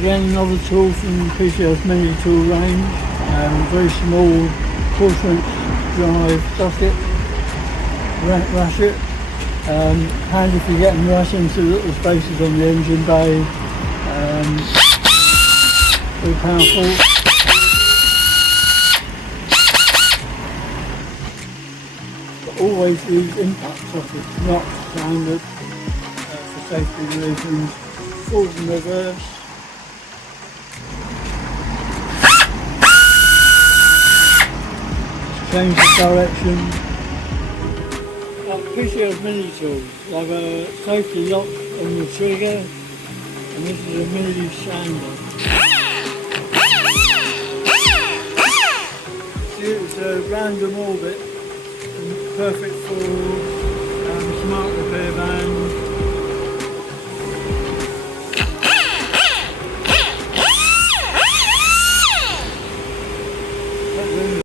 Again, another tool from PCL's mini tool range. Very small 4-inch drive socket, ratchet. Handy if you're getting right into little spaces on the engine bay. Very powerful. But always use impact sockets, not standard, for safety reasons. Forward and reverse. Change the direction. PCL's mini tools have a safety lock on the trigger, and this is a mini sander. See, it's a random orbit, perfect for smart repair vans.